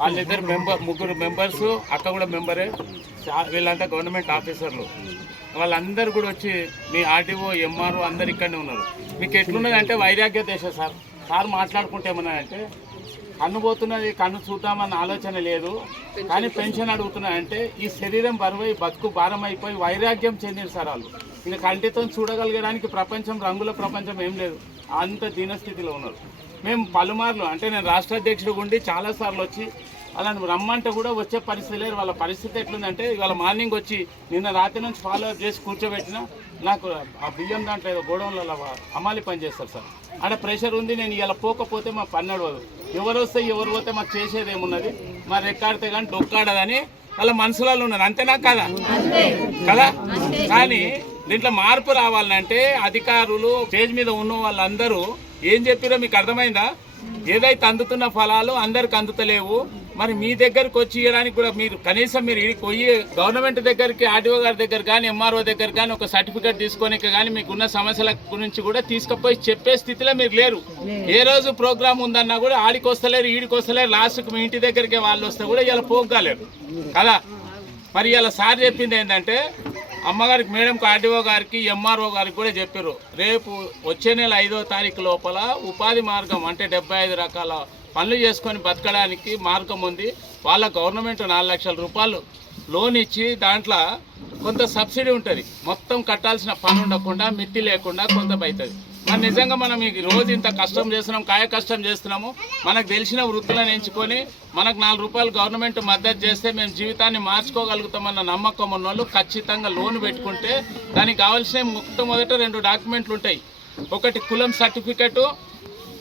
వాళ్ళిద్దరు ముగ్గురు మెంబర్స్, అక్క కూడా మెంబరే. వీళ్ళంతా గవర్నమెంట్ ఆఫీసర్లు. వాళ్ళందరూ కూడా వచ్చి మీ ఆర్టీఓ ఎంఆర్ఓ అందరు ఇక్కడనే ఉన్నారు. మీకు ఎట్లున్నది అంటే వైరాగ్య దేశం సార్. సార్ మాట్లాడుకుంటే ఏమన్నా అంటే కన్ను పోతున్నది, కన్ను చూద్దామన్న ఆలోచన లేదు, కానీ పెన్షన్ అడుగుతున్నాయంటే ఈ శరీరం బరువై బతుకు భారం అయిపోయి వైరాగ్యం చెందిన సార్ వాళ్ళు. ఇంకా కంటితో చూడగలిగడానికి ప్రపంచం, రంగుల ప్రపంచం ఏం లేదు, అంత దీనస్థితిలో ఉన్నారు. మేము పలుమార్లు అంటే నేను రాష్ట్ర అధ్యక్షుడు ఉండి చాలాసార్లు వచ్చి అలాంటి రమ్మంటే కూడా వచ్చే పరిస్థితి లేదు. వాళ్ళ పరిస్థితి ఎట్లుందంటే ఇవాళ మార్నింగ్ వచ్చి నిన్న రాత్రి నుంచి ఫాలో అప్ చేసి కూర్చోబెట్టినా నాకు ఆ బియ్యం దాంట్లో ఏదో గోడౌన్లలో అమ్మాలి పని చేస్తారు సార్. ఆడ ప్రెషర్ ఉంది, నేను ఇలా పోకపోతే మా పని నడవదు. ఎవరు వస్తే ఎవరు పోతే మాకు చేసేది ఏమున్నది, మరి రెక్కాడితే కానీ డొక్కాడదని వాళ్ళ మనసులలో ఉన్నారు. అంతేనా కదా కదా? కానీ దీంట్లో మార్పు రావాలంటే అధికారులు స్టేజ్ మీద ఉన్న వాళ్ళందరూ ఏం చెప్పారో మీకు అర్థమైందా? ఏదైతే అందుతున్న ఫలాలు అందరికి అందుతలేవు, మరి మీ దగ్గరకు వచ్చి ఇవ్వడానికి కూడా మీరు కనీసం మీరు పోయి గవర్నమెంట్ దగ్గరికి, ఆర్టీఓ గారి దగ్గర కానీ ఎంఆర్ఓ దగ్గర కానీ ఒక సర్టిఫికేట్ తీసుకోనిక కానీ మీకున్న సమస్యల గురించి కూడా తీసుకుపోయి చెప్పే స్థితిలో మీరు లేరు. ఏ రోజు ప్రోగ్రామ్ ఉందన్నా కూడా ఆడికి వస్తలేరు, ఈడికి వస్తలేరు, లాస్ట్కి మీ ఇంటి దగ్గరికి వాళ్ళు వస్తే కూడా ఇలా పోగలేరు కదా. మరి ఇలా సార్ చెప్పింది ఏంటంటే అమ్మగారికి, మేడంకి, ఆర్టీఓ గారికి, ఎంఆర్ఓ గారికి కూడా చెప్పారు, రేపు వచ్చే నెల 5వ తారీఖు లోపల ఉపాధి మార్గం అంటే 75 రకాల పనులు చేసుకొని బతకడానికి మార్గం ఉంది. వాళ్ళ గవర్నమెంట్ 4 లక్షల రూపాయలు లోన్ ఇచ్చి దాంట్లో కొంత సబ్సిడీ ఉంటుంది, మొత్తం కట్టాల్సిన పని ఉండకుండా మిట్టి లేకుండా కొంత అవుతుంది. మరి నిజంగా మనం ఈ రోజు ఇంత కష్టం చేస్తున్నాం, కాయ కష్టం చేస్తున్నాము, మనకు తెలిసిన వృత్తులను ఎంచుకొని మనకు 4 రూపాయలు గవర్నమెంట్ మద్దతు చేస్తే మేము జీవితాన్ని మార్చుకోగలుగుతామన్న నమ్మకం ఉన్న వాళ్ళు ఖచ్చితంగా లోన్ పెట్టుకుంటే దానికి కావాల్సిన మొట్టమొదట 2 డాక్యుమెంట్లు ఉంటాయి. ఒకటి కులం సర్టిఫికెటు,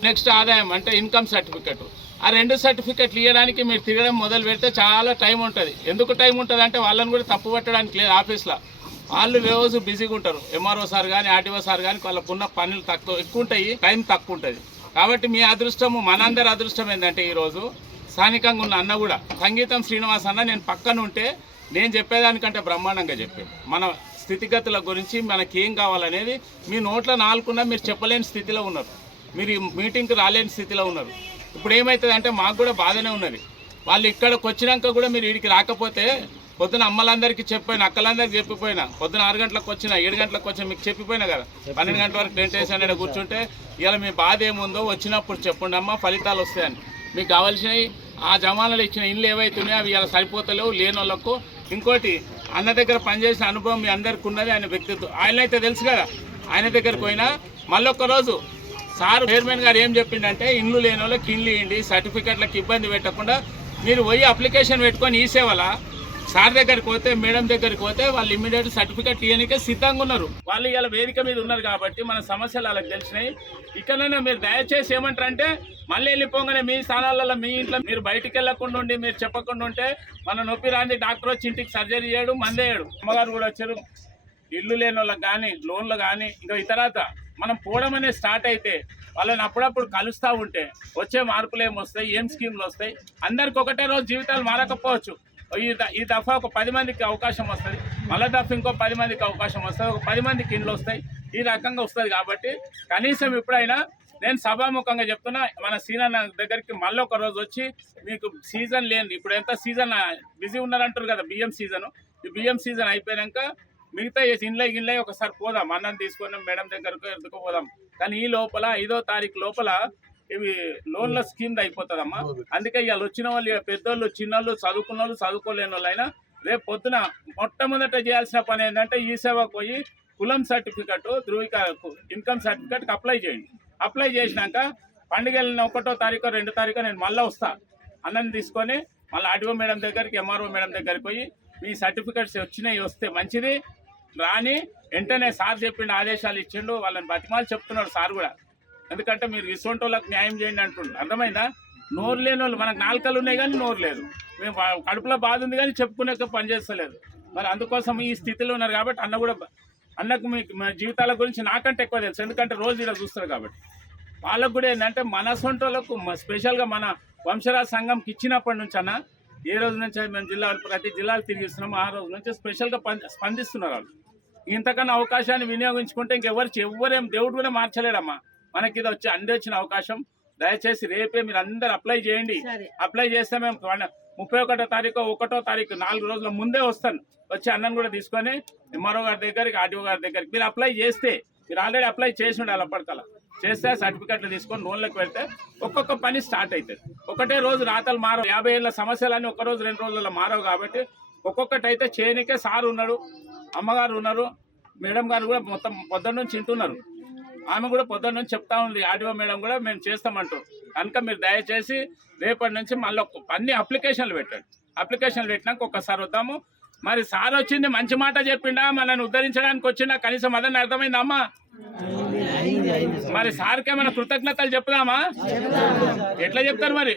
నెక్స్ట్ ఆదాయం అంటే ఇన్కమ్ సర్టిఫికెట్. ఆ 2 సర్టిఫికెట్లు ఇవ్వడానికి మీరు తిరగడం మొదలు పెడితే చాలా టైం ఉంటుంది. ఎందుకు టైం ఉంటుంది అంటే వాళ్ళని కూడా తప్పు పట్టడానికి లేదు ఆఫీస్లో. వాళ్ళు రోజు బిజీగా ఉంటారు, ఎంఆర్ఓ సార్ కానీ ఆర్టీఓ సార్ కానీ వాళ్ళకున్న పనులు ఎక్కువ ఉంటాయి, టైం తక్కువ ఉంటుంది. కాబట్టి మీ అదృష్టము, మనందరి అదృష్టం ఏంటంటే ఈరోజు స్థానికంగా ఉన్న అన్న కూడా సంగీతం శ్రీనివాస్ అన్న నేను పక్కన ఉంటే నేను చెప్పేదానికంటే బ్రహ్మాండంగా చెప్పాను. మన స్థితిగతుల గురించి మనకేం కావాలనేది మీ నోట్ల నాలుకున్నా మీరు చెప్పలేని స్థితిలో ఉన్నారు, మీరు ఈ మీటింగ్కి రాలేని స్థితిలో ఉన్నారు. ఇప్పుడు ఏమవుతుంది అంటే మాకు కూడా బాధనే ఉన్నది. వాళ్ళు ఇక్కడికి వచ్చినాక కూడా మీరు వీడికి రాకపోతే పొద్దున అమ్మలందరికీ చెప్పిపోయినా, అక్కలందరికీ చెప్పిపోయినా, పొద్దున 6 గంటలకు వచ్చినా 7 గంటలకు వచ్చినా మీకు చెప్పిపోయినా కదా, 12 గంటల వరకు టెంట్ వేసి అనేది కూర్చుంటే ఇలా మీ బాధ ఏముందో వచ్చినప్పుడు చెప్పండి అమ్మ, ఫలితాలు వస్తాయని. మీకు కావాల్సినవి ఆ జమానాలు ఇచ్చిన ఇల్లు ఏవైతున్నాయో అవి ఇలా సరిపోతలేవు లేని వాళ్ళకు. ఇంకోటి అన్న దగ్గర పనిచేసిన అనుభవం మీ అందరికి ఉన్నది, ఆయన వ్యక్తిత్వం ఆయనైతే తెలుసు కదా. ఆయన దగ్గరికి పోయినా మళ్ళొక్క రోజు సార్ చైర్మన్ గారు ఏం చెప్పిండంటే ఇండ్లు లేని వాళ్ళకి ఇండ్లు ఇవ్వండి, సర్టిఫికెట్లకు ఇబ్బంది పెట్టకుండా మీరు పోయి అప్లికేషన్ పెట్టుకొని ఈ సేవల సార్ దగ్గరికి పోతే, మేడం దగ్గరికి పోతే వాళ్ళు ఇమ్మీడియట్ సర్టిఫికెట్ ఇవ్వడానికే సిద్ధంగా ఉన్నారు. వాళ్ళు ఇలా వేదిక మీద ఉన్నారు కాబట్టి మన సమస్యలు వాళ్ళకి తెలిసినాయి. ఇక్కడైనా మీరు దయచేసి ఏమంటారంటే మళ్ళీ వెళ్ళిపోగానే మీ స్థానాలలో మీ ఇంట్లో మీరు బయటికి వెళ్ళకుండా ఉండి మీరు చెప్పకుండా ఉంటే మన నొప్పి రాంది డాక్టర్ వచ్చి ఇంటికి సర్జరీ చేయడు, మందేయడు. అమ్మగారు కూడా వచ్చారు. ఇల్లు లేని వాళ్ళకి కానీ లోన్లు కానీ ఇంకా ఇతరత మనం పోవడం అనేది స్టార్ట్ అయితే వాళ్ళని అప్పుడప్పుడు కలుస్తూ ఉంటే వచ్చే మార్పులు ఏమొస్తాయి, ఏం స్కీమ్లు వస్తాయి. అందరికి ఒకటే రోజు జీవితాలు మారకపోవచ్చు. ఈ దఫా ఒక 10 మందికి అవకాశం వస్తుంది, మళ్ళీ దఫా ఇంకో 10 మందికి అవకాశం వస్తుంది, ఒక 10 మందికి ఇండ్లు వస్తాయి, ఈ రకంగా వస్తుంది. కాబట్టి కనీసం ఇప్పుడైనా నేను సభాముఖంగా చెప్తున్నా, మన సీనన్న దగ్గరికి మళ్ళీ ఒక రోజు వచ్చి మీకు సీజన్ లేని, ఇప్పుడు ఎంత సీజన్ బిజీ ఉన్నారంటారు కదా, బియ్యం సీజను, ఈ బియ్యం సీజన్ అయిపోయాక మిగతా ఇండ్ల ఒకసారి పోదాం, అన్నం తీసుకొని మేడం దగ్గరకు ఎందుకు పోదాం. కానీ ఈ లోపల 5వ తారీఖు లోపల ఇవి లోన్ల స్కీమ్ అయిపోతుందమ్మా. అందుకే ఇవాళ వచ్చిన వాళ్ళు పెద్దోళ్ళు, చిన్నోళ్ళు, చదువుకున్న వాళ్ళు, చదువుకోలేని వాళ్ళు అయినా రేపు పొద్దున మొట్టమొదట చేయాల్సిన పని ఏంటంటే ఈ సేవకు పోయి కులం సర్టిఫికెట్, ఇన్కమ్ సర్టిఫికెట్కి అప్లై చేయండి. అప్లై చేసినాక పండుగ 1వ తారీఖు 2వ తారీఖు నేను మళ్ళీ వస్తా, అన్నం తీసుకొని మళ్ళీ ఆర్టీఓ మేడం దగ్గరికి, ఎంఆర్ఓ మేడం దగ్గరికి పోయి మీ సర్టిఫికెట్స్ వచ్చినాయి వస్తే మంచిది, రాని వెంటనే సార్ చెప్పిన ఆదేశాలు ఇచ్చిండు, వాళ్ళని బతిమాలు చెప్తున్నాడు సార్ కూడా. ఎందుకంటే మీరు ఇటువంటి వాళ్ళకి న్యాయం చేయండి అంటుండ్రు. అర్థమైందా? నోరు లేని వాళ్ళు, మనకు నాలుకలు ఉన్నాయి కానీ నోరు లేదు, మేము కడుపులో బాధ ఉంది కానీ చెప్పుకునే పని చేస్తలేదు. మరి అందుకోసం ఈ స్థితిలో ఉన్నారు కాబట్టి అన్నకు మీకు జీవితాల గురించి నాకంటే ఎక్కువ తెలుసు, ఎందుకంటే రోజు ఇలా చూస్తారు కాబట్టి. వాళ్ళకు కూడా ఏంటంటే మన సొంత వాళ్ళకు స్పెషల్గా మన వంశరాజ్ సంఘంకి ఇచ్చినప్పటి నుంచి అన్న ఏ రోజు నుంచి మేము ప్రతి జిల్లాలు తిరిగిస్తున్నాము, ఆ రోజు నుంచి స్పెషల్గా స్పందిస్తున్నారు వాళ్ళు. ఇంతకన్నా అవకాశాన్ని వినియోగించుకుంటే ఇంకెవరేం దేవుడు కూడా మార్చలేడమ్మా. మనకి ఇది వచ్చి అందించిన అవకాశం దయచేసి రేపే మీరు అందరు అప్లై చేయండి. అప్లై చేస్తే మేము 31వ తారీఖు 1వ తారీఖు 4 రోజుల ముందే వస్తాను. వచ్చి అన్నను కూడా తీసుకొని ఎంఆర్ఓ గారి దగ్గరికి, ఆర్డీఓ గారి దగ్గరికి మీరు అప్లై చేస్తే, మీరు ఆల్రెడీ అప్లై చేసి ఉండాలి, అప్పటికల్లా చేస్తే సర్టిఫికెట్లు తీసుకొని లోన్లకు వెళ్తే ఒక్కొక్క పని స్టార్ట్ అవుతుంది. ఒకటే రోజు రాతలు మారవు, 50 ఏళ్ళ సమస్యలన్నీ ఒక రోజు 2 రోజుల్లో మారవు. కాబట్టి ఒక్కొక్కటి అయితే చేయనికే సార్ ఉన్నాడు, అమ్మగారు ఉన్నారు, మేడం గారు కూడా మొత్తం పొద్దున్న నుంచి వింటున్నారు. ఆమె కూడా పొద్దున్న నుంచి చెప్తా ఉంది, ఆర్డీఓ మేడం కూడా మేము చేస్తామంటారు. కనుక మీరు దయచేసి రేపటి నుంచి మళ్ళీ అన్ని అప్లికేషన్లు పెట్టండి. అప్లికేషన్లు పెట్టినాక ఒక్కసారి వద్దాము. మరి సార్ వచ్చింది మంచి మాట చెప్పిండా, మనల్ని ఉద్ధరించడానికి వచ్చిందా, కనీసం అదని అర్థమైందా అమ్మా? మరి సార్కి ఏమైనా కృతజ్ఞతలు చెప్దామా? ఎట్లా చెప్తారు మరి?